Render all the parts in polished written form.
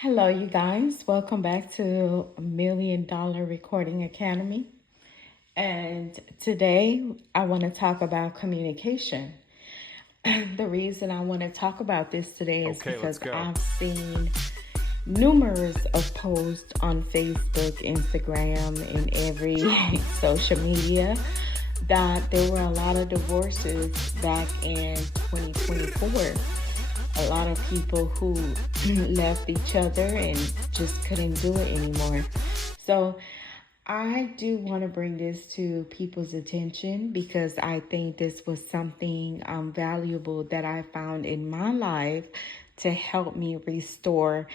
Hello, you guys. Welcome back to $1 Million Recording Academy. And today I want to talk about communication. The reason I want to talk about this today is Okay, let's because go. I've seen numerous of posts on Facebook, Instagram, and every social media that there were a lot of divorces back in 2024. A lot of people who left each other and just couldn't do it anymore. So I do want to bring this to people's attention because I think this was something valuable that I found in my life to help me restore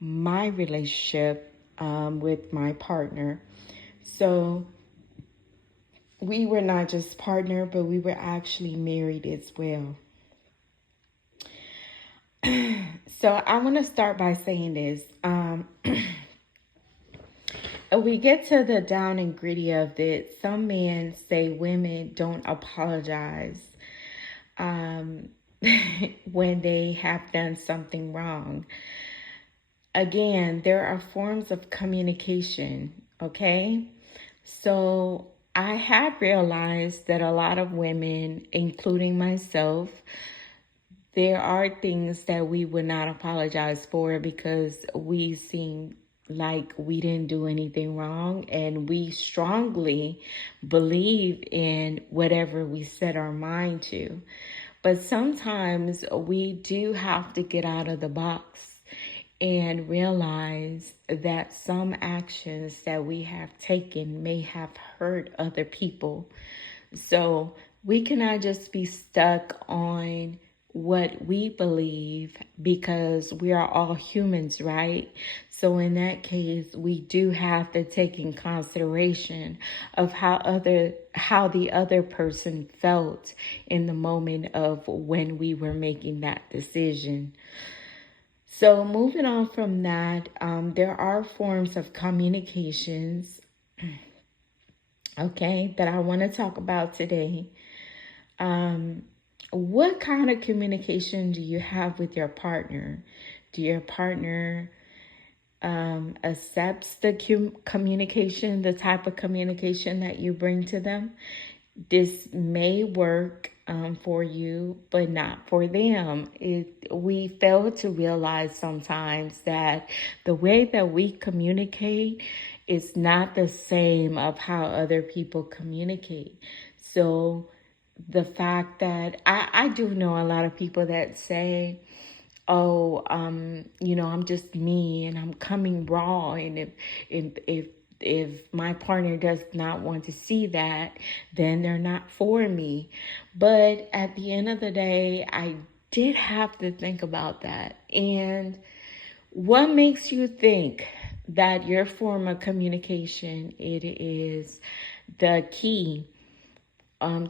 my relationship with my partner. So we were not just partner, but we were actually married as well. So I want to start by saying this. We get to the down and gritty of it. Some men say women don't apologize um, when they have done something wrong. Again, there are forms of communication, okay? So I have realized that a lot of women, including myself, there are things that we would not apologize for because we seem like we didn't do anything wrong, and we strongly believe in whatever we set our mind to. But sometimes we do have to get out of the box and realize that some actions that we have taken may have hurt other people. So we cannot just be stuck on what we believe because we are all humans, right? So in that case, we do have to take in consideration of how the other person felt in the moment of when we were making that decision. So moving on from that, there are forms of communications, okay, that I want to talk about today. What kind of communication do you have with your partner? Do your partner accepts the communication, the type of communication that you bring to them? This may work for you, but not for them. We fail to realize sometimes that the way that we communicate is not the same of how other people communicate. So the fact that I do know a lot of people that say, oh, I'm just me and I'm coming raw. And if my partner does not want to see that, then they're not for me. But at the end of the day, I did have to think about that. And what makes you think that your form of communication, it is the key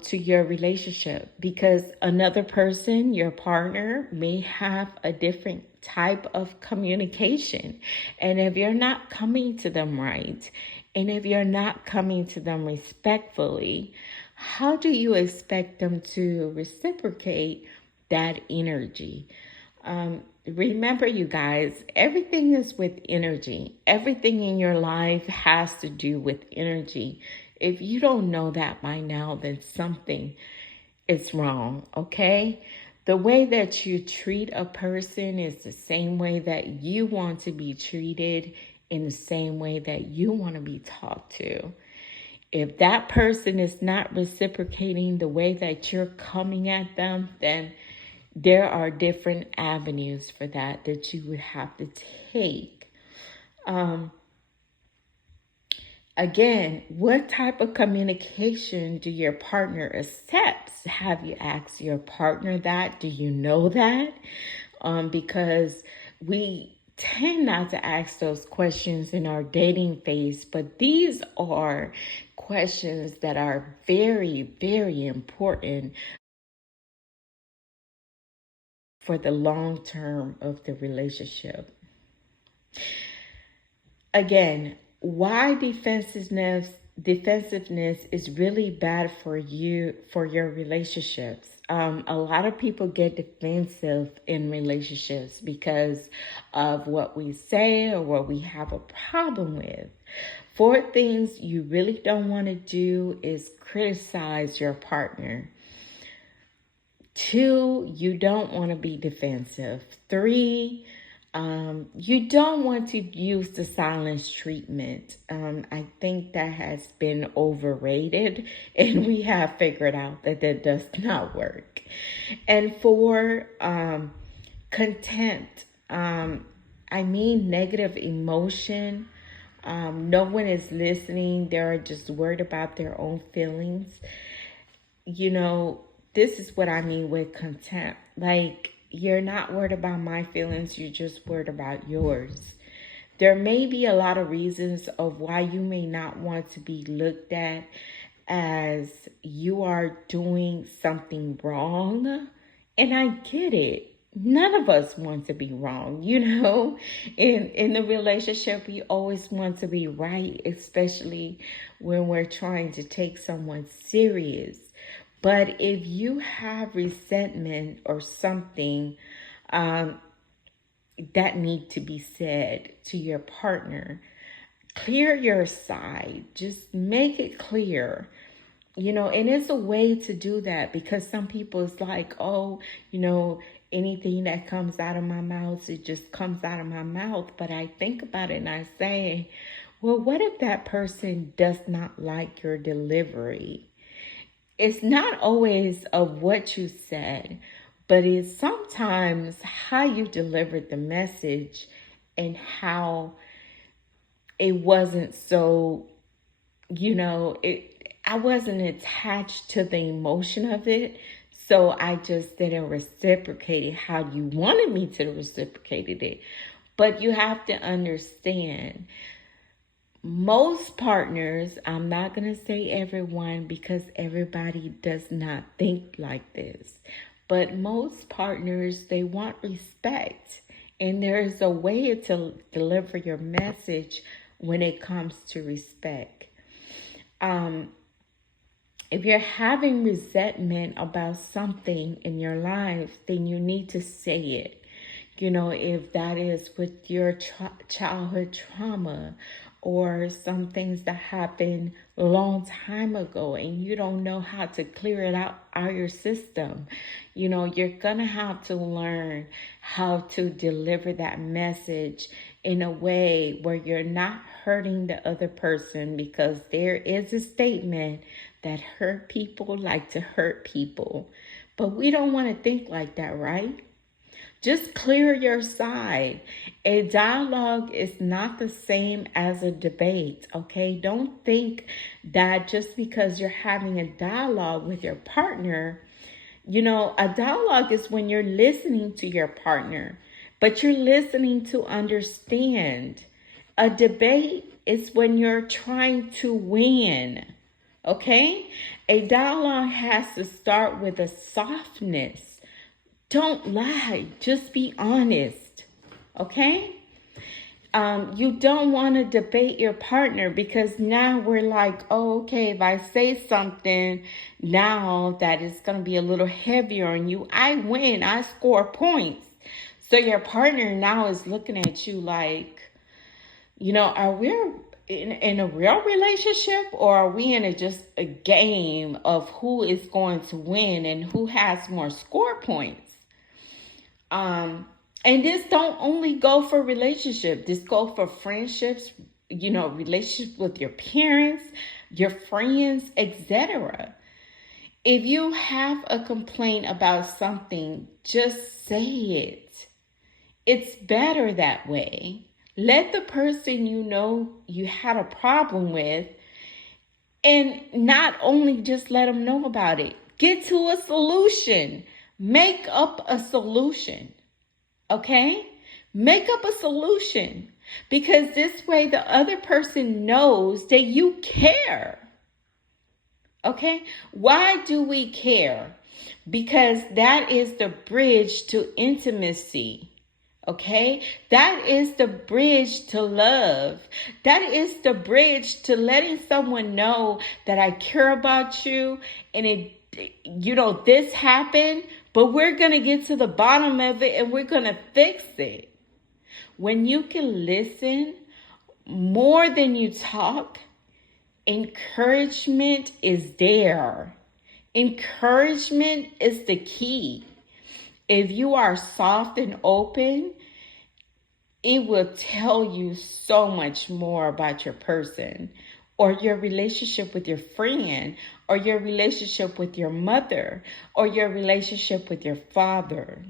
to your relationship? Because another person, your partner, may have a different type of communication. And if you're not coming to them right, and if you're not coming to them respectfully, how do you expect them to reciprocate that energy? Remember, you guys, everything is with energy. Everything in your life has to do with energy. If you don't know that by now, then something is wrong, okay? The way that you treat a person is the same way that you want to be treated, in the same way that you want to be talked to. If that person is not reciprocating the way that you're coming at them, then there are different avenues for that you would have to take. Again, what type of communication do your partner accept? Have you asked your partner that? Do you know that? Because we tend not to ask those questions in our dating phase, but these are questions that are very, very important for the long term of the relationship. Again, why defensiveness is really bad for you, for your relationships. a lot of people get defensive in relationships because of what we say or what we have a problem with. Four things you really don't want to do is criticize your partner. 2, you don't want to be defensive. 3, you don't want to use the silence treatment. I think that has been overrated, and we have figured out that that does not work. And 4, contempt. I mean negative emotion. No one is listening. They're just worried about their own feelings. You know, this is what I mean with contempt. Like, you're not worried about my feelings, you're just worried about yours. There may be a lot of reasons of why you may not want to be looked at as you are doing something wrong. And I get it. None of us want to be wrong, you know. In the relationship, we always want to be right, especially when we're trying to take someone serious. But if you have resentment or something that need to be said to your partner, clear your side. Just make it clear. You know, and it's a way to do that, because some people is like, oh, you know, anything that comes out of my mouth, it just comes out of my mouth. But I think about it and I say, well, what if that person does not like your delivery? It's not always of what you said, but it's sometimes how you delivered the message and how it wasn't so, you know, I wasn't attached to the emotion of it. So I just didn't reciprocate it how you wanted me to reciprocate it. But you have to understand, most partners, I'm not going to say everyone because everybody does not think like this, but most partners, they want respect. And there's a way to deliver your message when it comes to respect. If you're having resentment about something in your life, then you need to say it. You know, if that is with your childhood trauma or some things that happened a long time ago and you don't know how to clear it out of your system, you know, you're going to have to learn how to deliver that message in a way where you're not hurting the other person, because there is a statement that hurt people like to hurt people. But we don't want to think like that, right? Just clear your side. A dialogue is not the same as a debate, okay? Don't think that just because you're having a dialogue with your partner, you know, a dialogue is when you're listening to your partner, but you're listening to understand. A debate is when you're trying to win, okay? A dialogue has to start with a softness. Don't lie. Just be honest. Okay? You don't want to debate your partner, because now we're like, oh, okay, if I say something now that is going to be a little heavier on you, I win. I score points. So your partner now is looking at you like, you know, are we in a real relationship, or are we in just a game of who is going to win and who has more score points? And this don't only go for relationship. This go for friendships, you know, relationships with your parents, your friends, etc. If you have a complaint about something, just say it. It's better that way. Let the person you know you had a problem with, and not only just let them know about it. Get to a solution. Make up a solution. Okay? Make up a solution, because this way the other person knows that you care. Okay? Why do we care? Because that is the bridge to intimacy. Okay? That is the bridge to love. That is the bridge to letting someone know that I care about you, and this happened, but we're going to get to the bottom of it and we're going to fix it. When you can listen more than you talk, encouragement is there. Encouragement is the key. If you are soft and open, it will tell you so much more about your person, or your relationship with your friend, or your relationship with your mother, or your relationship with your father.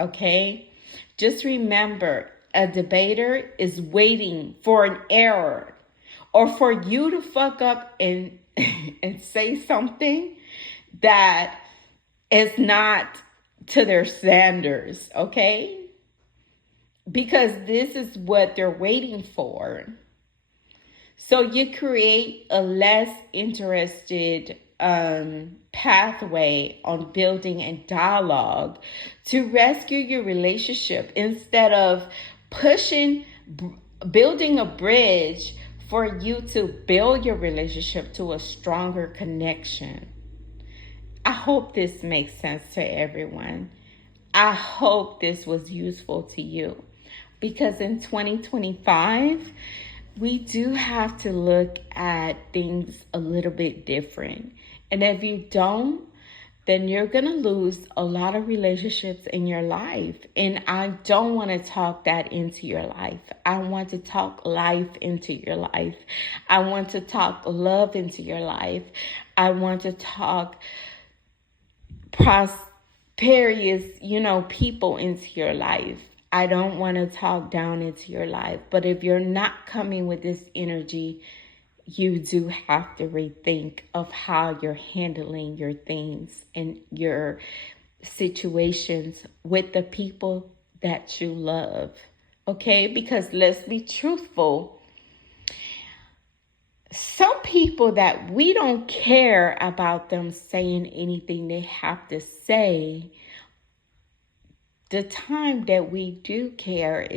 Okay? Just remember, a debater is waiting for an error or for you to fuck up and say something that is not to their standards, okay? Because this is what they're waiting for. So you create a less interested pathway on building a dialogue to rescue your relationship instead of building a bridge for you to build your relationship to a stronger connection. I hope this makes sense to everyone. I hope this was useful to you, because in 2025, we do have to look at things a little bit different. And if you don't, then you're going to lose a lot of relationships in your life. And I don't want to talk that into your life. I want to talk life into your life. I want to talk love into your life. I want to talk prosperous, people into your life. I don't want to talk down into your life. But if you're not coming with this energy, you do have to rethink of how you're handling your things and your situations with the people that you love. Okay? Because let's be truthful. Some people that we don't care about them saying anything they have to say, the time that we do care is